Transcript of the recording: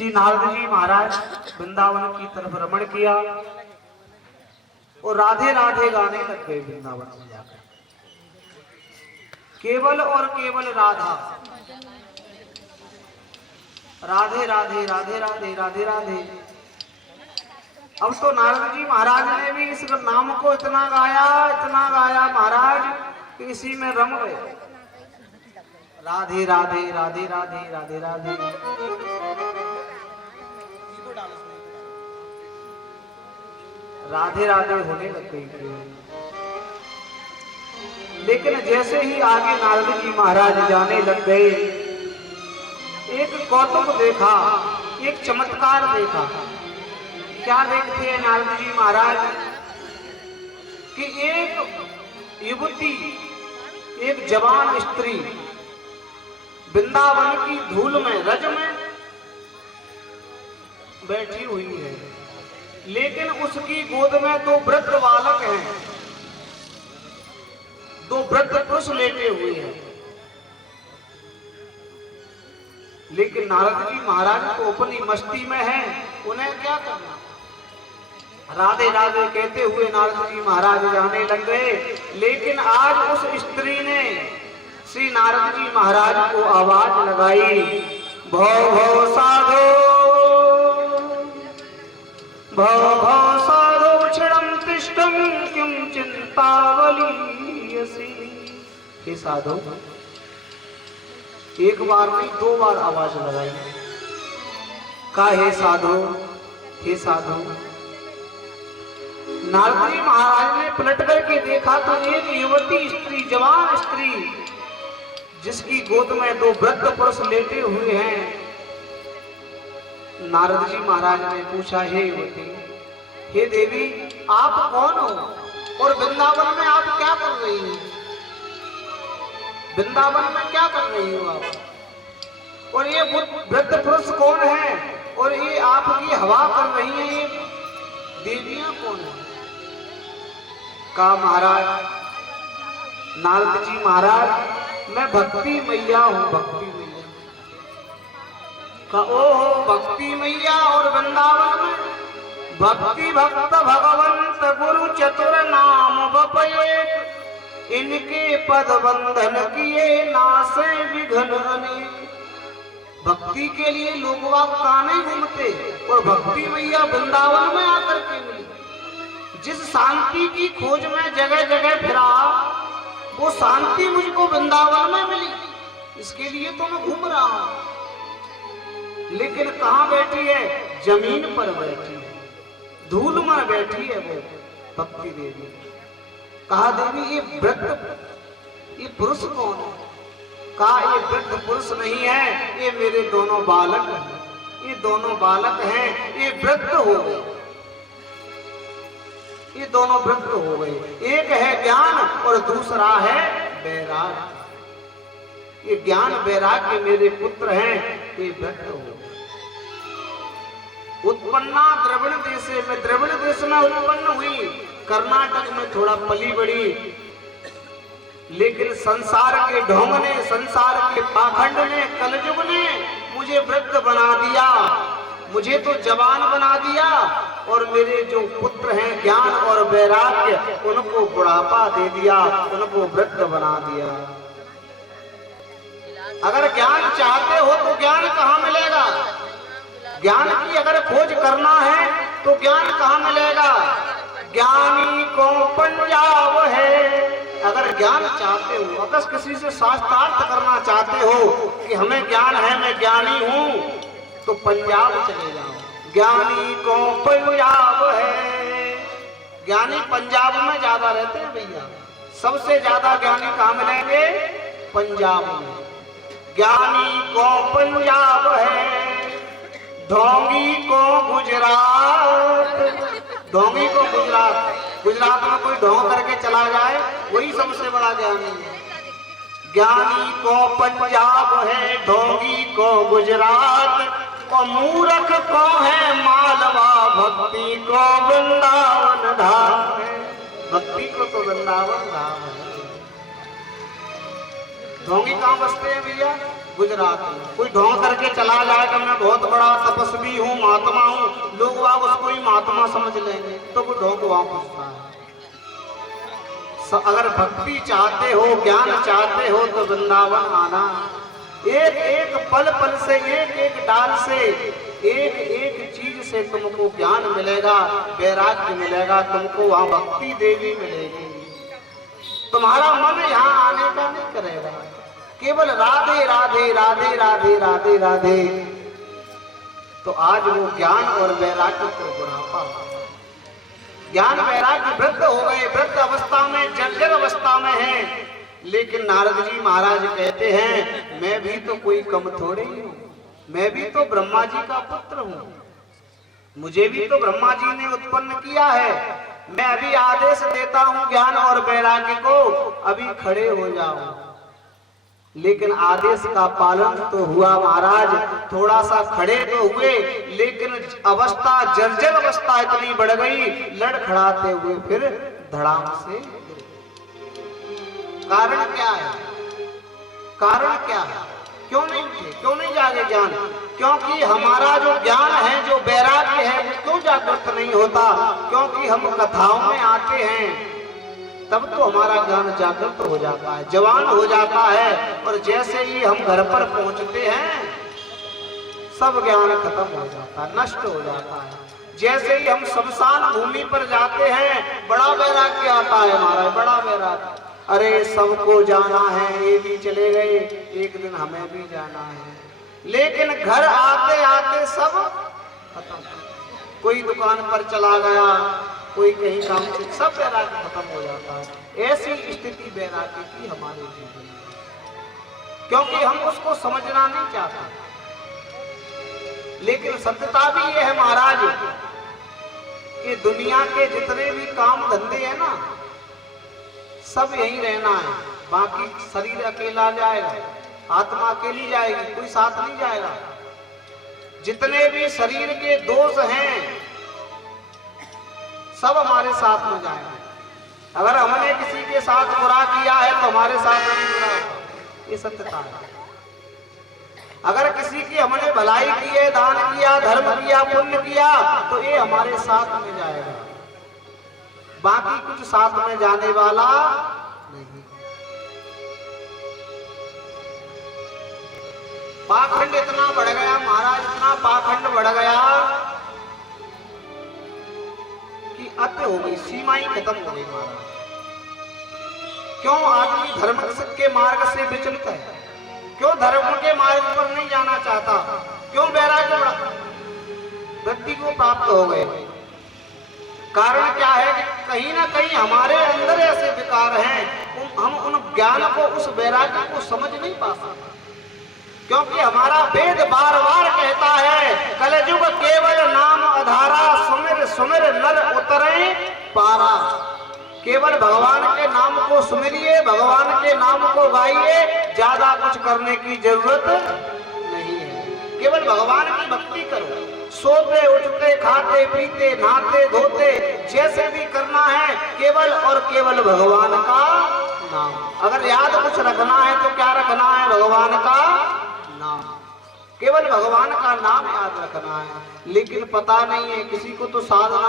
श्री नारद जी महाराज वृंदावन की तरफ रमण किया और राधे राधे गाने लग गए। वृंदावन में जाकर केवल और केवल राधा, राधे राधे राधे राधे राधे राधे। अब तो नारद जी महाराज ने भी इस नाम को इतना गाया महाराज कि इसी में रम गए। राधे राधे राधे राधे राधे राधे। राधे राधे होने लग गई। लेकिन जैसे ही आगे नारद जी महाराज जाने लग गए, एक कौतुक देखा, एक चमत्कार देखा। क्या देखते हैं नारद जी महाराज कि एक युवती, एक जवान स्त्री वृंदावन की धूल में, रज में बैठी हुई है, लेकिन उसकी गोद में दो वृद्ध बालक हैं, दो वृद्ध पुरुष लेटे हुए हैं। लेकिन नारद जी महाराज तो अपनी मस्ती में हैं, उन्हें क्या करना। राधे राधे कहते हुए नारद जी महाराज जाने लग गए। लेकिन आज उस स्त्री ने श्री नारद जी महाराज को आवाज लगाई, भव भव साधो, भव भव साधो क्षणम तिष्ठम किम चिंतावलीयसी। हे साधो, एक बार नहीं दो बार आवाज लगाई। का हे साधो, हे साधो। नारद जी महाराज ने पलट करके देखा तो एक युवती स्त्री, जवान स्त्री, जिसकी गोद में दो वृद्ध पुरुष लेटे हुए हैं। नारद जी महाराज ने पूछा, हे युवती, हे देवी, आप कौन हो और वृंदावन में आप क्या कर रही हो? वृंदावन में क्या कर रही हो आप? और ये वृद्ध पुरुष कौन है और ये आपकी हवा कर रही है, ये देवियां कौन है? कहा, महाराज, नारद जी महाराज, मैं भक्ति मैया हूं, भक्ति मैया। कहा, ओहो, भक्ति मैया और वृंदावन में भक्ति भक्त भगवंत गुरु चतुर नाम बपये, इनके पद बंधन किए नासे विघ्न अनेक। भक्ति के लिए लोग कहाँ नहीं घूमते और भक्ति मैया वृंदावन में आकर के मिली। जिस शांति की खोज में जगह जगह फिरा, वो शांति मुझको वृंदावन में मिली। इसके लिए तो मैं घूम रहा हूं। लेकिन कहाँ बैठी है? जमीन पर बैठी है, धूल में बैठी है वो भक्ति देवी। कहा, देवी, ये वृद्ध, ये पुरुष कौन है? कहा, ये वृद्ध पुरुष नहीं है, ये मेरे दोनों बालक हैं। ये दोनों बालक हैं, ये वृद्ध हो गए, ये दोनों वृद्ध हो गए। एक है ज्ञान और दूसरा है वैराग्य। ये ज्ञान वैराग्य मेरे पुत्र हैं, ये वृद्ध हो गए। उत्पन्ना द्रविड़ देश में, द्रविड़ देश में उत्पन्न हुई, कर्नाटक में थोड़ा पली बड़ी। लेकिन संसार के ढोंग ने, संसार के पाखंड ने, कलयुग ने मुझे वृद्ध बना दिया, मुझे तो जवान बना दिया, और मेरे जो पुत्र हैं ज्ञान और वैराग्य, उनको बुढ़ापा दे दिया, उनको वृद्ध बना दिया। अगर ज्ञान चाहते हो तो ज्ञान कहाँ मिलेगा? ज्ञान की अगर खोज करना है तो ज्ञान कहाँ मिलेगा? ज्ञानी को पंजाब है। अगर ज्ञान चाहते हो, अगर किसी से शास्त्रार्थ करना चाहते हो कि हमें ज्ञान है, मैं ज्ञानी हूं, तो पंजाब चले जाओ। ज्ञानी को पंजाब है। ज्ञानी पंजाब में ज्यादा रहते हैं भैया। सबसे ज्यादा ज्ञानी कहाँ मिलेंगे? पंजाब में। ज्ञानी को पंजाब है, ढोंगी को गुजरात। ढोंगी को गुजरात, गुजरात में कोई ढोंग करके चला जाए, वही सबसे बड़ा ज्ञानी है। ज्ञानी को पंजाब है, ढोंगी को गुजरात, और मूर्ख को है मालवा, भक्ति को वृंदावन धाम है। भक्ति को तो वृंदावन धाम है। ढोंगी कहाँ बसते हैं भैया? गुजरात में कोई ढोंग करके चला जाए कि मैं बहुत बड़ा तपस्वी हूँ, महात्मा हूँ, लोग वहां उसको ही महात्मा समझ लेंगे, तो वो ढोंग वहां पहुंचता है। अगर भक्ति चाहते हो, ज्ञान चाहते हो तो वृंदावन आना। एक एक पल पल से, एक एक डाल से, एक एक चीज से तुमको ज्ञान मिलेगा, वैराग्य मिलेगा, तुमको वहां भक्ति देवी मिलेगी। तुम्हारा मन यहाँ आने का नहीं करेगा, केवल राधे राधे राधे राधे राधे राधे। तो आज वो ज्ञान और वैराग्य को बुढ़ापा, ज्ञान वैराग्य वृद्ध हो गए, वृद्ध अवस्था में, जर्जर अवस्था में है। लेकिन नारद जी महाराज कहते हैं मैं भी तो कोई कम थोड़े ही हूँ, मैं भी तो ब्रह्मा जी का पुत्र हूँ, मुझे भी तो ब्रह्मा जी ने उत्पन्न किया है। मैं अभी आदेश देता हूँ ज्ञान और वैराग्य को, अभी खड़े हो जाओ। लेकिन आदेश का पालन तो हुआ महाराज, थोड़ा सा खड़े तो हुए, लेकिन अवस्था, जर्जर अवस्था इतनी बढ़ गई, लड़खड़ाते हुए फिर धड़ाम से। कारण क्या है? कारण क्या है? क्यों नहीं उठे, क्यों नहीं जागे ज्ञान? क्योंकि हमारा जो ज्ञान है, जो वैराग्य है, वो क्यों जागृत नहीं होता? क्योंकि हम कथाओं में आते हैं, तब तो हमारा ज्ञान जागृत हो जाता है, जवान हो जाता है। और जैसे ही हम घर पर पहुंचते हैं सब ज्ञान खत्म हो जाता है, नष्ट हो जाता है। जैसे ही हम शमशान भूमि पर जाते हैं बड़ा वैराग्य आता है हमारा, बड़ा वैराग्य, अरे सबको जाना है, ये भी चले गए, एक दिन हमें भी जाना है। लेकिन घर आते आते सब खत्म, कोई दुकान पर चला गया, कोई कहीं काम से, सब वैराग्य खत्म हो जाता है। ऐसी स्थिति वैराग्य की हमारे जीवन में, क्योंकि हम उसको समझना नहीं चाहते। लेकिन सत्यता भी ये है महाराज कि दुनिया के जितने भी काम धंधे हैं ना, सब यहीं रहना है, बाकी शरीर अकेला जाएगा, आत्मा अकेली जाएगी, कोई साथ नहीं जाएगा। जितने भी शरीर के दोष हैं सब हमारे साथ में जाएंगे। अगर हमने किसी के साथ बुरा किया है तो हमारे साथ नहीं बुरा होगा, ये सत्यता है। अगर किसी की हमने भलाई की है, दान किया, धर्म किया, पुण्य किया, तो ये हमारे साथ में जाएगा, बाकी कुछ साथ में जाने वाला नहीं। पाखंड इतना बढ़ गया महाराज, इतना पाखंड बढ़ गया कि अत हो गई, सीमाएं खत्म हो गई महाराज। क्यों आदमी धर्म के मार्ग से विचलित है? क्यों धर्म के मार्ग पर नहीं जाना चाहता? क्यों वैराग्य व्यक्ति को प्राप्त हो गए? कारण क्या है कि कहीं ना कहीं हमारे अंदर ऐसे विकार हैं, हम उन ज्ञान को, उस वैराग्य को समझ नहीं पा सकते। क्योंकि हमारा वेद बार बार कहता है कलयुग केवल नाम आधारा, सुमिर सुमिर नर उतरे पारा। केवल भगवान के नाम को सुमिरिए, भगवान के नाम को गाइए, ज्यादा कुछ करने की जरूरत नहीं है। केवल भगवान की भक्ति करो, सोते उठते खाते पीते नहाते धोते जैसे भी करना है, केवल और केवल भगवान का नाम। अगर याद कुछ रखना है तो क्या रखना है? भगवान का नाम, केवल भगवान का नाम याद रखना है। लेकिन पता नहीं है, किसी को तो साधना